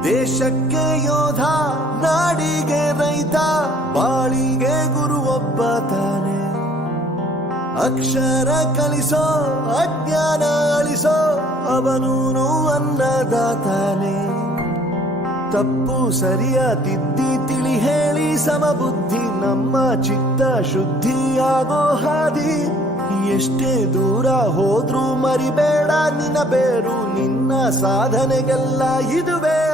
ದೇಶಕ್ಕೆ ಯೋಧ, ನಾಡಿಗೆ ರೈತ, ಬಾಳಿಗೆ ಗುರು ಒಬ್ಬ ತಾನೆ. ಅಕ್ಷರ ಕಲಿಸೋ, ಅಜ್ಞಾನ ಅಳಿಸೋ, ಅವನೂನು ಅನ್ನದಾತಾನೆ. ತಪ್ಪು ಸರಿಯ ತಿದ್ದಿ ತಿಳಿ ಹೇಳಿ ಸಮಬುದ್ಧಿ, ನಮ್ಮ ಚಿತ್ತ ಶುದ್ಧಿಯಾಗೋ ಹಾದಿ. ಎಷ್ಟೇ ದೂರ ಹೋದ್ರೂ ಮರಿಬೇಡ ನಿನ್ನ ಬೇರು, ನಿನ್ನ ಸಾಧನೆಗೆಲ್ಲ ಇದುವೇ